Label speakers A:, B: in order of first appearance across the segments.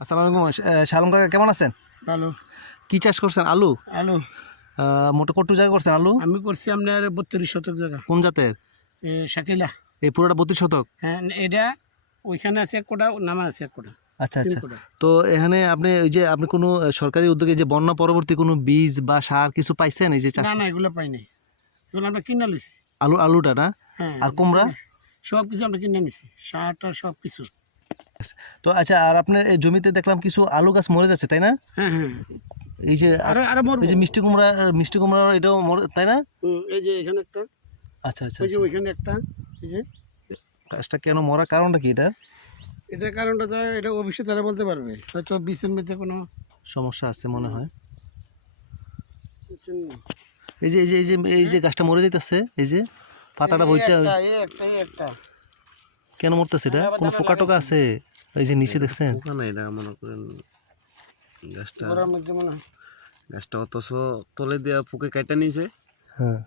A: আসসালামু আলাইকুম। শালম কাকা কেমন আছেন?
B: ভালো।
A: কি চাষ করছেন আলু?
B: আলু।
A: মোটা কটু জায়গা করছেন আলু?
B: আমি করছি আপনার বত্রিশ শতক জায়গা।
A: কোন জাতের?
B: শাকিলা।
A: এই পুরোটা বত্রিশ শতক?
B: হ্যাঁ এটা ওইখানে আছে এক কোটা নামা আছে এক কোটা।
A: আচ্ছা আচ্ছা। তো এখানে আপনি ওই যে আপনি কোনো সরকারি উদ্যোগে যে বন্যা পরবর্তী কোনো বীজ বা সার কিছু পাইছেন এই যে চাষ
B: না না এগুলো পাই নাই। এগুলো আমরা কিনে নিছি।
A: আলু আলুটা না?
B: হ্যাঁ
A: আর কুমড়া?
B: সব কিছু আমরা কিনে নিছি সারটা সব কিছু
A: তো আচ্ছা আর আপনার এই জমিতে দেখলাম কিছু আলু গাছ মরে যাচ্ছে তাই না?
B: হ্যাঁ হ্যাঁ।
A: এই যে
B: আরও আরও মরবো।
A: এই যে মিষ্টি কুমড়া মিষ্টি কুমড়া এটাও মরে তাই না?
B: এই যে এখানে একটা।
A: আচ্ছা আচ্ছা
B: ওই যে
A: আচ্ছা।
B: ওইখানে একটা এই যে।
A: গাছটা কেন মরার কারণটা কি এটা?
B: এটার কারণটা তো এটা অবশ্যই তারা বলতে পারবে। হয়তো মধ্যে কোনো
A: সমস্যা আছে মনে হয়। এই যে এই যে এই যে এই যে গাছটা মরে যাইতেছে এই যে পাতাটা বইটা
B: এই এই
A: কেন মরতেছে এটা? কোনো পোকা টোকা আছে? এই যে নিচে দেখছেন?
C: ওখানে এটা মনে করেন গাছটা গাছটা অথচ তলে দেওয়া ফুকে কাটা নিছে।
A: হ্যাঁ।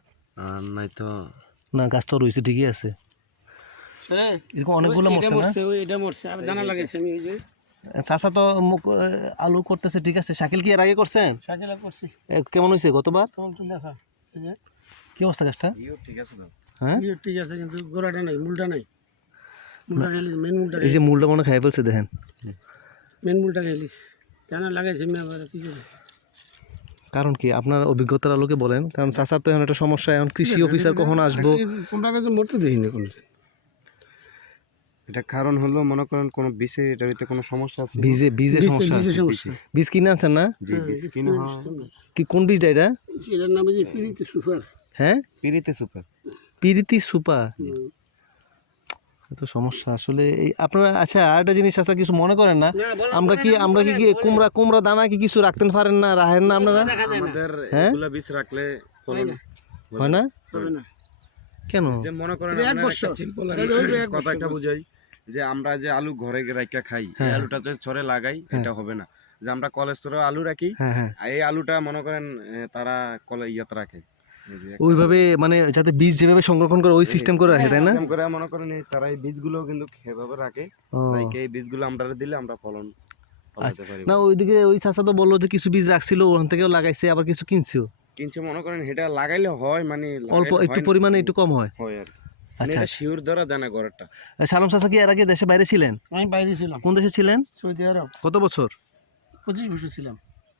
C: আর নাই তো
A: না গাছ তো রয়েছে ঠিকই আছে। এরকম অনেকগুলো মরছে না?
B: এটা মরছে আর দানা লাগাইছে আমি এই যে।
A: চাষা তো মুখ আলু করতেছে ঠিক আছে। শাকিল কি এর আগে করছেন
B: সাকিলা করছি।
A: কেমন হয়েছে গতবার? কি অবস্থা গাছটা?
C: ঠিক আছে
A: হ্যাঁ?
B: ঠিক আছে কিন্তু গোড়াটা নাই মূলটা নাই মূলটা খেলিস মেন মূলটা
A: এই যে মূলটা মনে খাই ফেলছে দেখেন।
B: মেন মূলটা খেলিস দানা লাগাইছে আমি আবার কি
A: কারণ কি? আপনার অভিজ্ঞতার আলোকে বলেন কারণ চাষার তো এখন একটা সমস্যা এখন কৃষি অফিসার কখন আসব?
B: তোমরা কিন্তু মরতে দেখিনি কোনো
C: এটা কারণ হলো মনে করেন কোনো বিষে এটার ভিতরে কোনো সমস্যা আছে?
A: বীজে বীজে সমস্যা আছে। বীজ কিনে আনছেন না?
C: যে বীজ কিনা হয়
A: কি কোন বীজটা এটা?
B: এটার নাম যে পিড়িতে সুপার।
A: হ্যাঁ?
C: পিড়িতে সুপার।
A: পিরিতি সুপা তো সমস্যা। আসলে এই আপনারা আচ্ছা আর একটা জিনিস আছে কিছু মনে করেন না? আমরা কি আমরা কি কি কুমড়া কুমড়া দানা কি কিছু রাখতে পারেন না রাখেন না আপনারা?
C: আমাদের
A: হ্যাঁ?
C: এগুলা বীজ রাখলে ফলন
A: হয় না। কেন?
C: যে মনে করেন
B: এটা এক বছর।
C: একটা simple
B: এটা
C: আলু- কথা একটা বুঝাই যে আমরা যে আলু ঘরে রাখা খাই
A: হ্যাঁ।
C: আলুটা যদি ছড়ে লাগাই এটা হবে না। যে আমরা কলেস্টোরে আলু রাখি
A: হ্যাঁ হ্যাঁ।
C: এই আলুটা মনে করেন তারা কলে ইয়াতে রাখে। যে
A: ওইভাবে মানে যাতে বীজ যেভাবে সংরক্ষণ করে ওই সিস্টেম করে রাখে তাই না?
C: system করে মনে করেন এই তারা এই বীজগুলো কিন্তু সেভাবে রাখে। রাখে এই বীজগুলো আমরা দিলে আমরা ফলন
A: না ওইদিকে ওই চাষা তো বলল যে কিছু বীজ রাখছিল ওখান থেকেও লাগাইছে আবার কিছু কিনছেও
C: কিন্তু মনে করেন এটা লাগাইলে হয় মানে
A: অল্প একটু পরিমাণে একটু কম হয়।
C: হয় আর মানে
A: আচ্ছা।
C: শিওর ধরা জানা ঘরটা
A: সালাম চাষা কি এর আগে দেশে বাইরে ছিলেন?
B: আমি বাইরে ছিলাম।
A: কোন দেশে ছিলেন?
B: Saudi Arab.
A: কত বছর?
B: পঁচিশ বছর ছিলাম।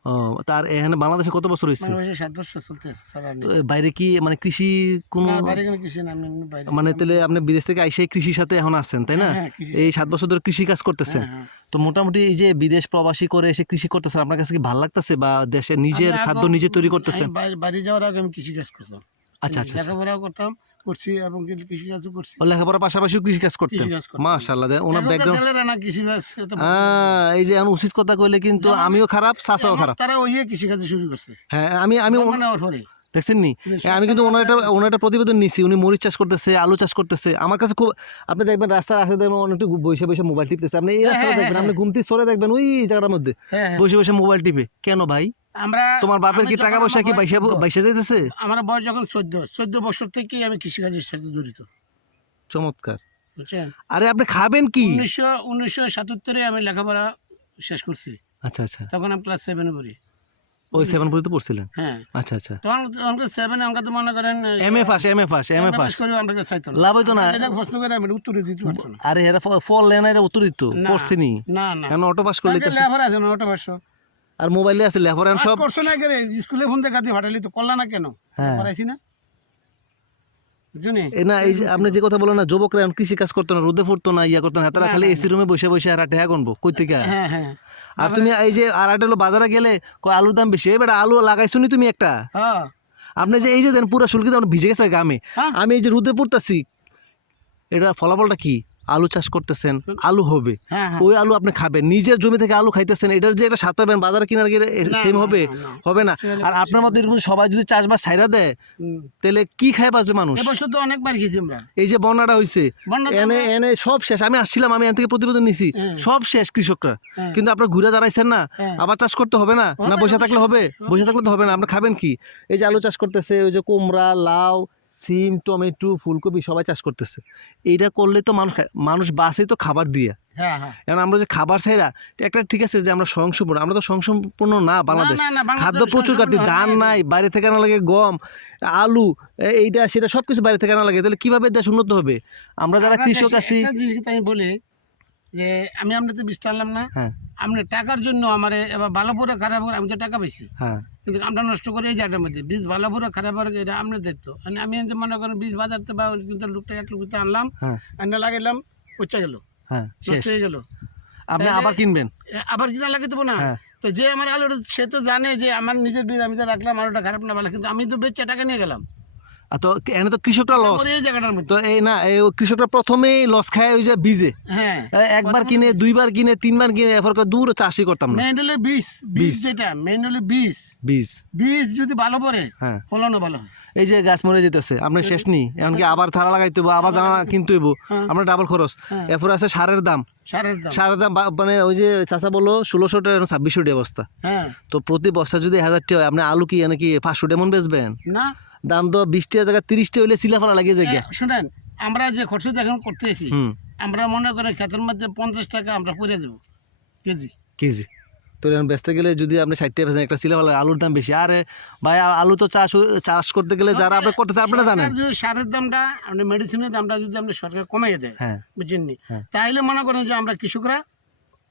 A: ও তার এখানে বাংলাদেশে কত বছর হয়েছে?
B: সাত বছর চলতে আছে স্যার আর নেই।
A: তো এ বাইরে কি মানে কৃষি কোন
B: বাইরে কোনো কিছু না আমি বাইরে
A: মানে তাহলে আপনি বিদেশ থেকে আইসে কৃষির সাথে এখন আছেন তাই না?
B: হ্যাঁ, হ্যাঁ,
A: এই সাত বছর ধরে কৃষি কাজ করতেছেন।
B: হ্যাঁ।
A: তো মোটামুটি এই যে বিদেশ প্রবাসী করে এসে কৃষি করতেছেন আপনার কাছে কি ভালো লাগতেছে? বা দেশে নিজের খাদ্য নিজে তৈরি করতেছেন?
B: বাইরে- বাইরে যাওয়ার আগে আমি কৃষি কাজ করতাম।
A: আচ্ছা আচ্ছা আচ্ছা।
B: লেখাপড়াও করতাম করছি এবং কৃষি কাজও করছি।
A: লেখাপড়ার পাশাপাশি কৃষি কাজ করতেন। মাশাআল্লাহ ওনার ব্যাকগ্রাউন্ড
B: না কৃষি কাজ
A: এই যে উচিত কথা কইলে কিন্তু আমিও খারাপ চাচাও খারাপ।
B: তারা ওই কৃষি কাজ শুরু করছে।
A: হ্যাঁ আমি আমি
B: মানে।
A: দেখছেন নি হ্যাঁ, আমি কিন্তু ওনার একটা ওনার একটা প্রতিবেদন নিছি উনি মরিচ চাষ করতেছে আলু চাষ করতেছে। আমার কাছে খুব আপনি দেখবেন রাস্তার আসে দেখবেন অনেক একটু বসে বসে মোবাইল টিপতেছে। আপনি এই রাস্তাটা দেখবেন আপনি ঘুমতি সরে দেখবেন ওই জায়গাটার মধ্যে।
B: হ্যাঁ হ্যাঁ।
A: বসে বসে মোবাইল টিপে। কেন ভাই?
B: আমরা
A: তোমার বাপের কি টাকা পয়সা কি বাইসে যাইতেছে
B: আমার বয়স যখন চোদ্দ চোদ্দ বছর থেকেই আমি কৃষিকাজের সাথে জড়িত।
A: চমৎকার।
B: বুঝছেন?
A: আরে আপনি খাবেন কি?
B: উনিশশো উনিশশো সাতাত্তরে আমি লেখাপড়া শেষ করছি।
A: আচ্ছা আচ্ছা।
B: তখন আমি ক্লাস সেভেনে পড়ি।
A: ওই সেভেন পর্যন্ত পড়ছিলেন?
B: হ্যাঁ।
A: আচ্ছা আচ্ছা।
B: তখন আমাকে সেভেনে আমাকে তো মনে করেন
A: M A pass M A pass M A pass
B: করে আমরা চাইতো
A: লাভ হইতো না।
B: এটা প্রশ্ন করে আমি উত্তর দিতে পারতো না।
A: আরে এরা ফল লেন এরা উত্তর দিত।
B: না, না না।
A: অটো পাস করলে তো
B: আছে না ওটা পাঁচশো
A: আর মোবাইলে আছে সব।
B: করছ না করে স্কুলে ফোন দেখাতে ফাটালি তো করলা না কেন?
A: হ্যাঁ।
B: পড়াইছি না।
A: না এই আপনি যে কথা বলেন না যুবকরা কৃষি কাজ করতো না রোদে ফুটতো না ইয়া করতো না তারা খালি এসি রুমে বসে বসে আর টেহা গনবো। কই থেকে?
B: হ্যাঁ হ্যাঁ।
A: আর তুমি এই যে আর একটা বাজারে গেলে কয় আলুর দাম বেশি? এবার আলু লাগাইছো নি তুমি একটা।
B: হ্যাঁ।
A: আপনি যে এই যে দেন পুরো শুল্কি দাম ভিজে গেছে গামে
B: হ্যাঁ।
A: আমি এই যে রুদে পড়তেছি এটা ফলাফলটা কি? আলু চাষ করতেছেন আলু হবে।
B: হ্যাঁ হ্যাঁ।
A: ওই আলু আপনি খাবেন নিজের জমি থেকে আলু খাইতেছেন এটার যে একটা স্বাদ পাবেন বাজারে কিনার
B: না,
A: সেম হবে। হবে না। আর আপনার মতো এরকম সবাই যদি চাষবাস ছাইরা দেয় তাহলে কি খায় বাঁচবে মানুষ?
B: তো অনেকবার গেছি আমরা।
A: এই যে বন্যাটা হয়েছে এনে এনে সব শেষ। আমি আসছিলাম আমি এখান থেকে প্রতিবেদন নিছি
B: হ্যাঁ।
A: সব শেষ কৃষকরা। কিন্তু আপনার ঘুরে দাঁড়াইছেন না। আবার চাষ করতে হবে না? না বসে থাকলে হবে বসে থাকলে তো হবে না। আপনি খাবেন কি? এই যে আলু চাষ করতেছে ওই যে কুমড়া লাউ সিম টমেটো ফুলকপি সবাই চাষ করতেছে। এইটা করলে তো মানুষ মানুষ বাসে তো খাবার দিয়ে।
B: হ্যাঁ হ্যাঁ।
A: আমরা যে খাবার চাইরা একটা ঠিক আছে যে আমরা স্বয়ংসম্পূর্ণ আমরা তো স্বয়ংসম্পূর্ণ না বাংলাদেশ। খাদ্য প্রচুর
B: কাটি
A: ধান নাই বাইরে থেকে আনা লাগে গম আলু এইটা সেটা সব কিছু বাইরে থেকে আনা লাগে। তাহলে কীভাবে দেশ উন্নত হবে? আমরা যারা কৃষক আছি
B: আমি বলি যে আমি আপনাদের বীজ টানলাম না।
A: হ্যাঁ।
B: আপনি টাকার জন্য আমার এবার ভালো করে খারাপ করে আমি তো টাকা পেয়েছি
A: হ্যাঁ।
B: কিন্তু আমরা নষ্ট করি এই জায়গাটার মধ্যে। বীজ ভালো করে খারাপ করে এটা আপনার দায়িত্ব। মানে আমি মনে করেন বীজ বাজারতে বা কিন্তু লোকটা এক লোকতে আনলাম।
A: হ্যাঁ।
B: আনে লাগাইলাম পচা গেল।
A: হ্যাঁ
B: নষ্ট হয়ে গেল।
A: আপনি আবার কিনবেন?
B: আবার কিনা লাগিয়ে দেবো না। তো যে আমার আলুটা সে তো জানে যে আমার নিজের বীজ আমি যে রাখলাম আলুটা খারাপ না ভালো কিন্তু আমি তো বেচে টাকা নিয়ে গেলাম।
A: তো এনে তো কৃষকরা লস
B: এই জায়গাটার মধ্যে।
A: তো এই না এই কৃষকরা প্রথমেই লস খায় ওই যে বীজে।
B: হ্যাঁ
A: একবার কিনে দুইবার কিনে তিনবার কিনে এরপর দূর চাষই করতাম না।
B: মেইন হলে বীজ বীজ। যেটা মেইন হলে বীজ।
A: বীজ।
B: বীজ যদি ভালো পড়ে
A: হ্যাঁ।
B: ফলনও ভালো হয়।
A: এই যে গাছ মরে যেতেছে আপনার শেষ নেই এমনকি আবার থালা লাগাইতে হইব আবার দানা কিনতে হইব
B: হ্যাঁ।
A: আমরা ডাবল খরচ।
B: হ্যাঁ।
A: এরপর আছে সারের দাম।
B: সারের দাম।
A: মানে ওই যে চাচা বলল ষোলোশো টাকা ছাব্বিশশো টাকা বস্তা।
B: হ্যাঁ।
A: তো প্রতি বস্তা যদি হাজার টাকা হয় আপনি আলু কি নাকি পাঁচশো টাকা মন বেচবেন?
B: না।
A: দাম তো বিশ টাকা জায়গায় তিরিশ টাকা হইলে সিলাফালা লাগিয়ে যায়
B: শুনেন আমরা যে খরচ এখন করতেছি আমরা মনে করেন ক্ষেতের মধ্যে পঞ্চাশ টাকা আমরা পরে দেবো কেজি।
A: কেজি। তো এখন বেচতে গেলে যদি আপনি ষাট টাকা একটা সিলাফালা আলুর দাম বেশি। আরে ভাই আলু তো চাষ চাষ করতে গেলে যারা আপনি করতেছে আপনারা জানেন।
B: যদি সারের দামটা আপনি মেডিসিনের দামটা যদি আপনি সরকার কমিয়ে দেয়
A: হ্যাঁ।
B: বুঝছেন
A: হ্যাঁ।
B: তাহলে মনে করেন যে আমরা কৃষকরা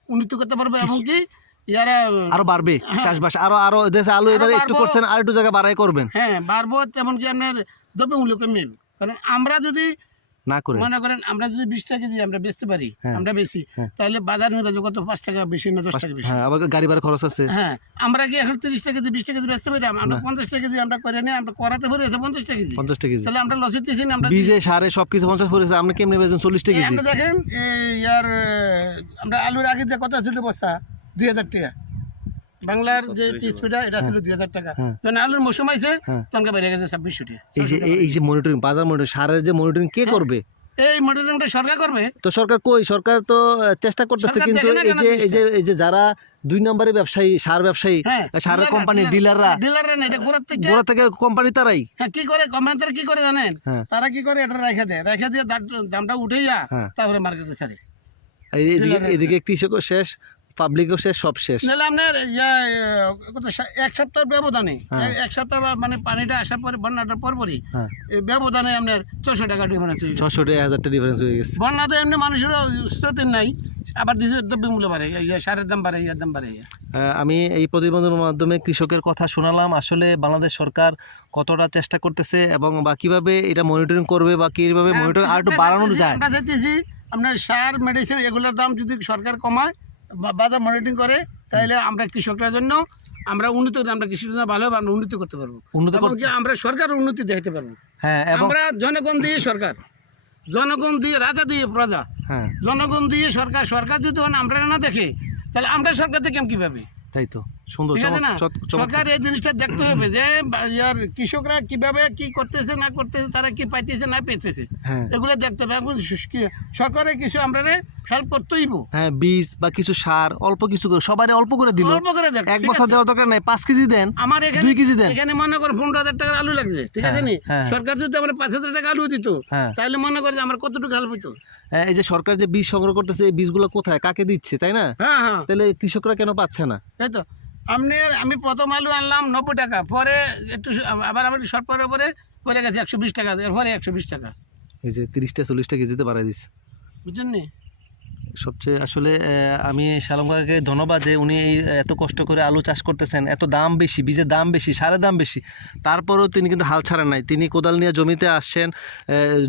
B: উন্নতি করতে পারব এমনকি ইয়ারা
A: আরও বাড়বে চাষবাস আরও আরও দেশে আলু এবারে একটু। করছেন আর একটু জায়গা বাড়াই করবেন।
B: হ্যাঁ বাড়বো তেমনকি আপনার দ্রব্যমূল্য কমে যাবে কারণ আমরা যদি
A: না করে।
B: মনে করেন আমরা যদি বিশ টাকা কেজি আমরা বেচতে পারি
A: হ্যাঁ।
B: আমরা বেশি
A: হ্যাঁ।
B: তাহলে বাজার কত? পাঁচ টাকা বেশি না দশ টাকা বেশি?
A: হ্যাঁ আবার গাড়ি ভাড়া খরচ আছে।
B: হ্যাঁ আমরা কি এখন তিরিশ টাকা কেজি বিশ টাকা কেজি বেচতে পারি আমরা পঞ্চাশ টাকা কেজি আমরা করে নিই আমরা করাতে পারি আছে পঞ্চাশ টাকা কেজি।
A: পঞ্চাশ টাকা কেজি।
B: তাহলে আমরা লস না আমরা
A: বীজে সারে সব কিছু পঞ্চাশ পড়েছে আপনি কেমনি বেচেন চল্লিশ টাকা কেজি?
B: আমরা দেখেন ইয়ার আমরা আলুর আগে যে কত ছিল বস্তা দুই হাজার টাকা। বাংলার যে এটা ছিল দুই হাজার টাকা।
A: হ্যাঁ।
B: যখন আলুর মৌসুম আইছে
A: হ্যাঁ।
B: তখন বেড়ে গেছে ছাব্বিশশো টাকা।
A: এই যে এই- যে মনিটরিং বাজার মনিটরিং সারের যে মনিটরিং কে
B: হ্যাঁ।
A: করবে?
B: এই মনিটরিংটা সরকার করবে।
A: তো সরকার কই? সরকার তো চেষ্টা করতেছে কিন্তু এই যে এই যে এই যে যারা দুই নম্বরের ব্যবসায়ী সার ব্যবসায়ী
B: হ্যাঁ
A: সারের কোম্পানি ডিলাররা
B: ডিলাররা না এটা থেকে
A: গোড়া থেকে কোম্পানি তারাই।
B: হ্যাঁ কি করে? কোম্পানি তারা কি করে জানেন?
A: হ্যাঁ।
B: তারা কি করে? এটা রেখে দেয়। রেখে দিয়ে দামটা উঠেই যা
A: হ্যাঁ।
B: তারপরে মার্কেটে ছাড়ে।
A: এদিকে এদিকে কৃষকও শেষ পাবলিকও শেষ সব শেষ।
B: নাহলে আপনার সা- এক সপ্তাহ ব্যবধানে।
A: হ্যাঁ।
B: এক সপ্তাহ মানে পানিটা আসার পরে বন্যাটার পরপরই
A: হ্যাঁ।
B: ব্যবধানে আপনার ছশো টাকা ডিফারেন্স হয়ে
A: ছশো টাকা হাজার টাকা ডিফারেন্স হয়ে গেছে।
B: বন্যা তো এমনি মানুষের স্রোতের নাই আবার দ্রব্যমূল্য বাড়ে সারের দাম বাড়ে ইয়ার দাম বাড়ে।
A: আমি এই প্রতিবেদনের মাধ্যমে কৃষকের কথা শোনালাম আসলে বাংলাদেশ সরকার কতটা চেষ্টা করতেছে এবং বা কীভাবে এটা মনিটরিং করবে বা কীভাবে মনিটরিং আর একটু বাড়ানো যায়।
B: আমরা চাইতেছি আপনার সার মেডিসিন এগুলোর দাম যদি সরকার কমায় বাজার মনিটরিং করে তাহলে আমরা কৃষকরা জন্য আমরা উন্নত আমরা কৃষির জন্য ভালো আমরা উন্নতি করতে পারব।
A: উন্নতি
B: আমরা সরকার উন্নতি দেখাতে পারব।
A: হ্যাঁ
B: আমরা জনগণ দিয়ে সরকার। জনগণ দিয়ে রাজা দিয়ে প্রজা।
A: হ্যাঁ।
B: জনগণ দিয়ে সরকার সরকার যদি আমরা না দেখে তাহলে আমরা সরকার থেকে কীভাবে?
A: তাই তো? সুন্দর।
B: সরকার এই জিনিসটা দেখতে হবে যে ইয়ার কৃষকরা কীভাবে কি করতেছে না করতেছে তারা কি পাইতেছে না পেতেছে
A: হ্যাঁ।
B: এগুলো দেখতে হবে। এখন সরকারের কিছু আমরা হেল্প করতেইব
A: হ্যাঁ বীজ বা কিছু সার অল্প কিছু করে সবাই অল্প করে দিল
B: অল্প করে দেখ
A: এক বছর? দেওয়ার দরকার নাই পাঁচ কেজি দেন
B: আমার এখানে
A: দুই কেজি দেন।
B: এখানে মনে করেন পনেরো হাজার টাকার আলু লাগছে ঠিক আছে
A: হ্যাঁ,
B: নি?
A: হ্যাঁ।
B: সরকার যদি আমার পাঁচ হাজার টাকা আলু দিত তাহলে মনে করে যে আমার কতটুকু হেল্প হইতো?
A: এই যে সরকার যে বীজ সংগ্রহ করতেছে এই বীজগুলো কোথায়? কাকে দিচ্ছে তাই না?
B: হ্যাঁ হ্যাঁ।
A: তাহলে কৃষকরা কেন পাচ্ছে না?
B: তাই তো আপনি আমি প্রথম আলু আনলাম নব্বই টাকা পরে একটু আবার আমার শর্ট পরে পরে পরে গেছে একশো বিশ টাকা এরপরে একশো বিশ টাকা।
A: এই যে তিরিশটা চল্লিশটা কেজিতে বাড়াই দিচ্ছে।
B: বুঝছেন নি?
A: সবচেয়ে আসলে আমি শালম কাকাকে ধন্যবাদ যে উনি এই এত কষ্ট করে আলু চাষ করতেছেন। এত দাম বেশি বীজের দাম বেশি সারের দাম বেশি। তারপরেও তিনি কিন্তু হাল ছাড়েন নাই। তিনি কোদাল নিয়ে জমিতে আসছেন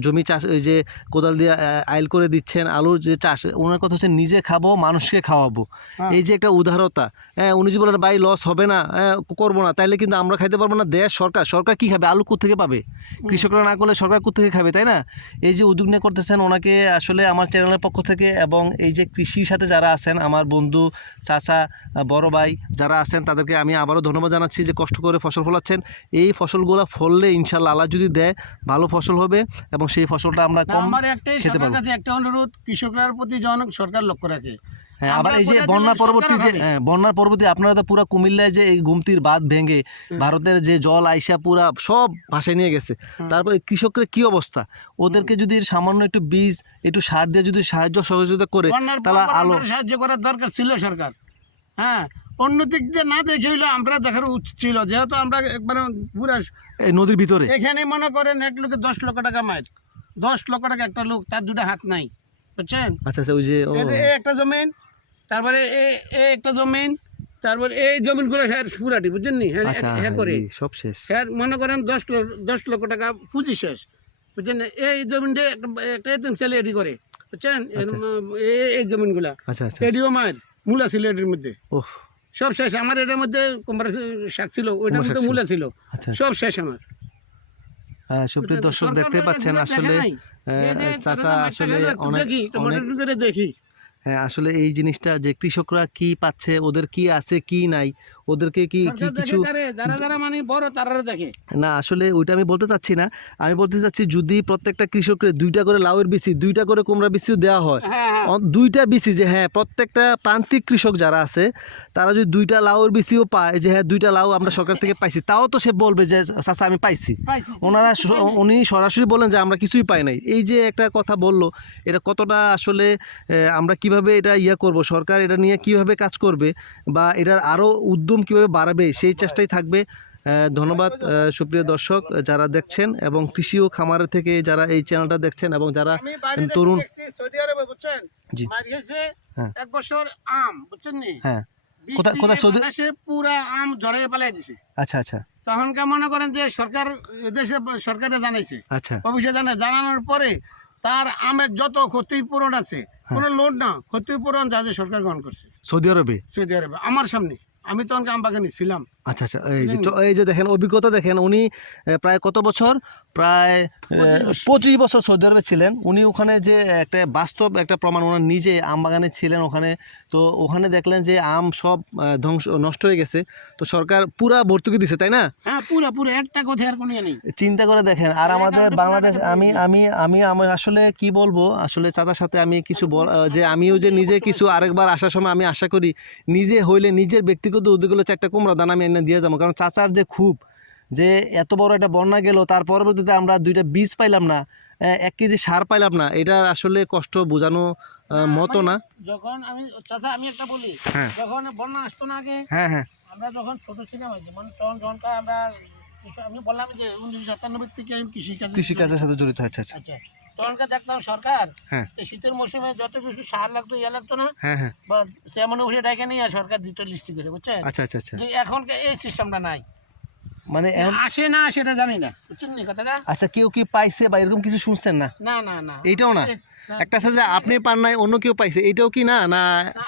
A: জমি চাষ ওই যে কোদাল দিয়ে আইল করে দিচ্ছেন আলুর যে চাষ ওনার কথা হচ্ছে নিজে খাব মানুষকে খাওয়াবো।
B: হ্যাঁ।
A: এই যে একটা উদারতা হ্যাঁ উনি যে বলেন ভাই লস হবে না হ্যাঁ, করব না। তাইলে কিন্তু আমরা খাইতে পারব না। দেশ সরকার সরকার কি খাবে? আলু থেকে পাবে? কৃষকরা না করলে সরকার থেকে খাবে তাই না? এই যে উদ্যোগ নিয়ে করতেছেন ওনাকে আসলে আমার চ্যানেলের পক্ষ থেকে এবং এই যে কৃষির সাথে যারা আছেন আমার বন্ধু চাচা বড় ভাই যারা আছেন তাদেরকে আমি আবারও ধন্যবাদ জানাচ্ছি যে কষ্ট করে ফসল ফলাচ্ছেন এই ফসলগুলো ফললে ইনশাল্লাহ আল্লাহ যদি দেয় ভালো ফসল হবে এবং সেই ফসলটা আমরা কম খেতে
B: পারি
A: পারব।
B: একটা অনুরোধ কৃষকরার প্রতি জন সরকার লক্ষ্য রাখে
A: হ্যাঁ আবার এই যে বন্যা পরবর্তী যে হ্যাঁ, বন্যার পরবর্তী আপনারা তো পুরা কুমিল্লায় যে এই গুমতির বাঁধ ভেঙে ভারতের যে জল আইসা পুরা সব ভাসায় নিয়ে গেছে। তারপরে কৃষকের কি অবস্থা? ওদেরকে যদি সামান্য একটু বীজ একটু সার দিয়ে যদি সাহায্য সহযোগিতা করে তাহলে আলো
B: সাহায্য করার দরকার ছিল সরকার। হ্যাঁ অন্য দিক দিয়ে না দেখে হইল আমরা দেখার উচিত ছিল যেহেতু আমরা একবারে পুরা
A: এই নদীর ভিতরে।
B: এখানে মনে করেন এক লোকে দশ লক্ষ টাকা মায়ের দশ লক্ষ টাকা একটা লোক তার দুটো হাত নাই। বুঝছেন?
A: আচ্ছা আচ্ছা ওই যে
B: একটা জমিন তারপরে এ একটা জমিন তারপরে এই জমিনগুলো হ্যাঁ পুরাটি বুঝছেন নি? হ্যাঁ
A: আচ্ছা
B: হ্যাঁ করে।
A: সব শেষ।
B: হ্যাঁ মনে করেন দশ দশ লক্ষ টাকা পুঁজি শেষ বুঝছেন এই জমিনটা একটা এতিম ছেলে এডি করে বুঝছেন? এই এই জমিনগুলা।
A: আচ্ছা আচ্ছা।
B: এডিও মায়ের মূলা ছিল এটির মধ্যে। সব শেষ। আমার এটার মধ্যে কোম্পানি শাক ছিল ওইটার মধ্যে মূলা ছিল।
A: আচ্ছা।
B: সব শেষ আমার।
A: হ্যাঁ, সুপ্রিয় দর্শক দেখতে পাচ্ছেন আসলে চাচা আসলে অনেক
B: দেখি।
A: হ্যাঁ আসলে এই জিনিসটা যে কৃষকরা কি পাচ্ছে ওদের কি আছে কি নাই ওদেরকে কি কি কিছু
B: যারা যারা মানে বড় তারা দেখে।
A: না আসলে ওইটা আমি বলতে চাচ্ছি না। আমি বলতে চাচ্ছি যদি প্রত্যেকটা কৃষককে দুইটা করে লাউয়ের বিচি দুইটা করে কুমড়া বিচিও দেওয়া হয়
B: হ্যাঁ হ্যাঁ।
A: দুইটা বিচি যে হ্যাঁ প্রত্যেকটা প্রান্তিক কৃষক যারা আছে তারা যদি দুইটা লাউয়ের বিচিও পায় যে হ্যাঁ দুইটা লাউ আমরা সরকার থেকে পাইছি তাও তো সে বলবে যে চাচা আমি পাইছি। ওনারা উনি সরাসরি বলেন যে আমরা কিছুই পাই নাই। এই যে একটা কথা বলল এটা কতটা আসলে আমরা কীভাবে এটা ইয়া করব? সরকার এটা নিয়ে কীভাবে কাজ করবে? বা এটার আরও উদ্যম কীভাবে বাড়াবে সেই চেষ্টাই থাকবে। ধন্যবাদ সুপ্রিয় দর্শক যারা দেখছেন এবং কৃষি ও খামারের থেকে যারা এই চ্যানেলটা দেখছেন এবং যারা তরুণ
B: সৌদি আরবে বুঝছেন?
A: জি। হ্যাঁ।
B: এক বছর আম বুঝছেন নি?
A: হ্যাঁ। কোথায়- কোথায় সৌদি-
B: সৌদি পুরা আম ঝড়াইয়ে পালাই দিছে।
A: আচ্ছা আচ্ছা।
B: তখনকার মনে করেন যে সরকার দেশে সরকারে জানাইছে।
A: আচ্ছা।
B: অফিসে জানে জানানোর পরে তার আমের যত ক্ষতিপূরণ আছে
A: হ্যাঁ।
B: কোনো লোড না ক্ষতিপূরণ যা যে সরকার গ্রহণ করছে।
A: সৌদি আরবে?
B: সৌদি আরবে আমার সামনে। আমি তখন আম বাগানে ছিলাম।
A: আচ্ছা আচ্ছা এই যে এই যে দেখেন অভিজ্ঞতা দেখেন উনি প্রায় কত বছর প্রায় পঁচিশ বছর সৌদি আরবে ছিলেন উনি ওখানে যে একটা বাস্তব একটা প্রমাণ ওনার নিজে আম বাগানে ছিলেন ওখানে। তো ওখানে দেখলেন যে আম সব ধ্বংস নষ্ট হয়ে গেছে। তো সরকার পুরা ভর্তুকি দিছে তাই না?
B: হ্যাঁ পুরো পুরো একটা কথা আর কোনো ইয়ে নেই।
A: চিন্তা করে দেখেন আর আমাদের বাংলাদেশ আমি আমি আমি আমার আসলে কি বলব? আসলে চাচার সাথে আমি কিছু বল যে আমিও যে নিজে কিছু আরেকবার আসার সময় আমি আশা করি নিজে হইলে নিজের ব্যক্তিগত উদ্যোগ হলে চারটা কুমড়া দানা আমি এনে দিয়ে যাব। কারণ চাচার যে খুব যে এত বড় একটা বন্যা গেল তার পরবর্তীতে আমরা দুইটা বীজ পাইলাম না এক কেজি সার পাইলাম না এটা আসলে কষ্ট বোঝানো মতো না।
B: যখন আমি চাচা আমি একটা বলি
A: হ্যাঁ।
B: যখন বন্যা আসতো না আগে
A: হ্যাঁ হ্যাঁ।
B: আমরা যখন ছোট ছিলাম যেমন তখন যখনকার আমরা আমি বললাম যে উনিশশো সাতানব্বই থেকে আমি কৃষিকাজ
A: কৃষিকাজের সাথে জড়িত আচ্ছা আচ্ছা।
B: আচ্ছা তখনকার দেখতাম সরকার
A: হ্যাঁ।
B: শীতের মৌসুমে যত কিছু সার লাগতো ইয়ে লাগতো না
A: হ্যাঁ হ্যাঁ।
B: বা সেমন উঠে ডাকে নিয়ে সরকার দিত লিস্টি করে বুঝছেন?
A: আচ্ছা আচ্ছা আচ্ছা।
B: যে এখনকার এই সিস্টেমটা নাই।
A: মানে
B: আসে না সেটা জানি না। বুঝছেন কথাটা?
A: আচ্ছা কেউ কি পাইছে বা এরকম কিছু শুনছেন না?
B: না না না।
A: এইটাও না? একটা আছে যে আপনি পান নাই অন্য কেউ পাইছে এটাও কি না না?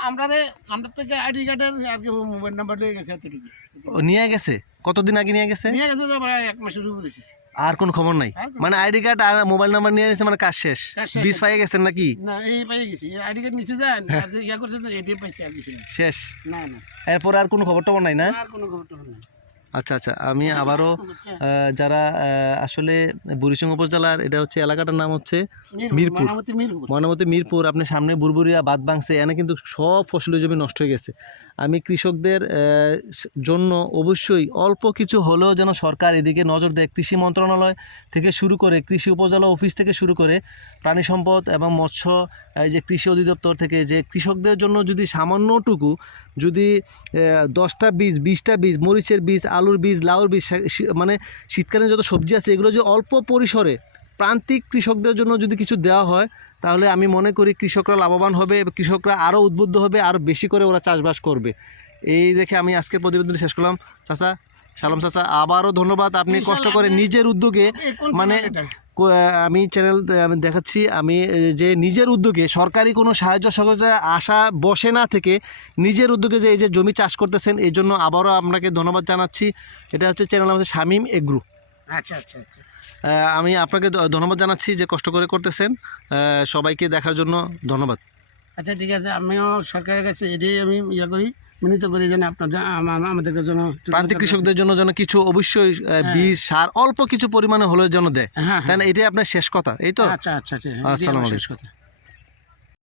B: আমরা রে আমরা থেকে আইডি কার্ডের আর কি মোবাইল নাম্বার নিয়ে গেছে এতটুকু।
A: ও নিয়ে গেছে? কতদিন আগে নিয়ে গেছে?
B: নিয়ে গেছে তো প্রায় এক মাস শুরু করেছে।
A: আর কোনো খবর নাই? মানে আইডি কার্ড আর মোবাইল নাম্বার নিয়ে গেছে মানে কাজ শেষ।
B: শেষ।
A: পাইয়ে গেছেন নাকি?
B: না এই পাই গেছি। আইডি কার্ড নিচে যান আর ইয়া করছে তো এটিএম পাইছি আর কিছু
A: শেষ।
B: না না।
A: এরপর আর কোনো খবর টবর নাই না?
B: আর কোনো খবর টবর নেই।
A: আচ্ছা আচ্ছা। আমি আবারও যারা আসলে বুড়িচং উপজেলার এটা হচ্ছে এলাকাটার নাম হচ্ছে মিরপুর।
B: মানামতি মিরপুর।
A: ময়নামতি মিরপুর আপনি সামনে বুরবুরিয়া বাদ ভাঙছে এনে কিন্তু সব ফসলের জমি নষ্ট হয়ে গেছে। আমি কৃষকদের জন্য অবশ্যই অল্প কিছু হলেও যেন সরকার এদিকে নজর দেয়। কৃষি মন্ত্রণালয় থেকে শুরু করে কৃষি উপজেলা অফিস থেকে শুরু করে প্রাণী সম্পদ এবং মৎস্য এই যে কৃষি অধিদপ্তর থেকে যে কৃষকদের জন্য যদি সামান্যটুকু যদি দশটা বীজ বিশটা বীজ মরিচের বীজ আলুর বীজ লাউর বীজ মানে শীতকালীন যত সবজি আছে এগুলো যে অল্প পরিসরে প্রান্তিক কৃষকদের জন্য যদি কিছু দেওয়া হয় তাহলে আমি মনে করি কৃষকরা লাভবান হবে কৃষকরা আরও উদ্বুদ্ধ হবে আরও বেশি করে ওরা চাষবাস করবে। এই দেখে আমি আজকের প্রতিবেদন শেষ করলাম। চাচা সালাম চাচা আবারও ধন্যবাদ। আপনি কষ্ট করে নিজের উদ্যোগে মানে আমি চ্যানেল আমি দেখাচ্ছি আমি যে নিজের উদ্যোগে সরকারি কোনো সাহায্য সহযোগিতা আশা বসে না থেকে নিজের উদ্যোগে যে এই যে জমি চাষ করতেছেন এই জন্য আবারও আপনাকে ধন্যবাদ জানাচ্ছি। এটা হচ্ছে চ্যানেল আমাদের শামীম এগ্রু।
B: আচ্ছা আচ্ছা আচ্ছা।
A: আমি আপনাকে ধন্যবাদ জানাচ্ছি যে কষ্ট করে করতেছেন। সবাইকে দেখার জন্য ধন্যবাদ।
B: আচ্ছা ঠিক আছে আমিও সরকারের কাছে এটাই আমি ইয়ে করি। মিনিত করি যেন আপনাদের আমাদের আমাদেরকে যেন
A: প্রান্তিক কৃষকদের জন্য যেন কিছু অবশ্যই বীজ সার অল্প কিছু পরিমাণে হলেও যেন দেয়।
B: হ্যাঁ
A: তাই না? এটাই আপনার শেষ কথা এই তো?
B: আচ্ছা আচ্ছা আচ্ছা।
A: আসসালামু
B: শেষ
A: আলাইকুম।
B: কথা।